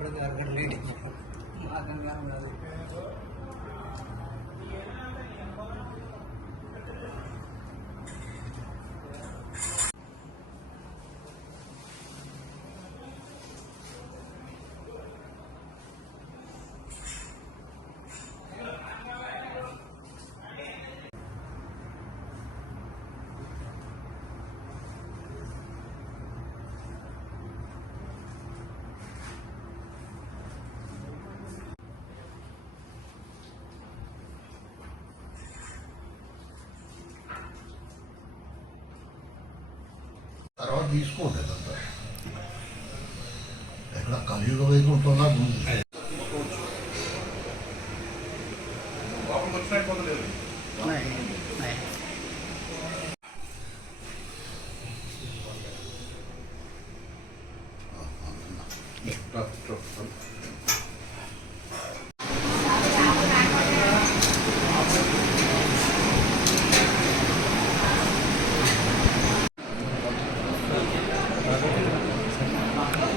ఇప్పటికి అరగంట లేట్ మాకు తర్వాత తీసుకోండి అదంతా ఎక్కడ కలియుగ వైకుంఠంలా ఉంది.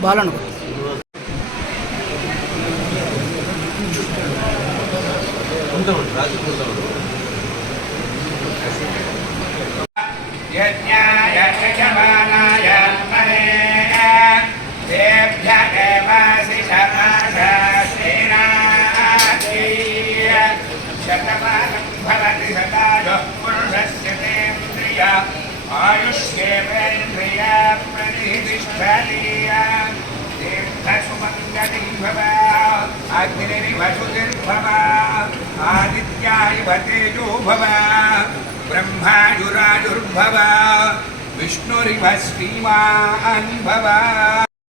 బాలను आयुष्येन्द्रिय प्रतिष्ठलीय तीर्थसुमङ्गली भव अग्निर्वसुतिर्भव आदित्याय तेजो भव ब्रह्मायुरायुर्भव विष्णुरिव श्रीमान् भव।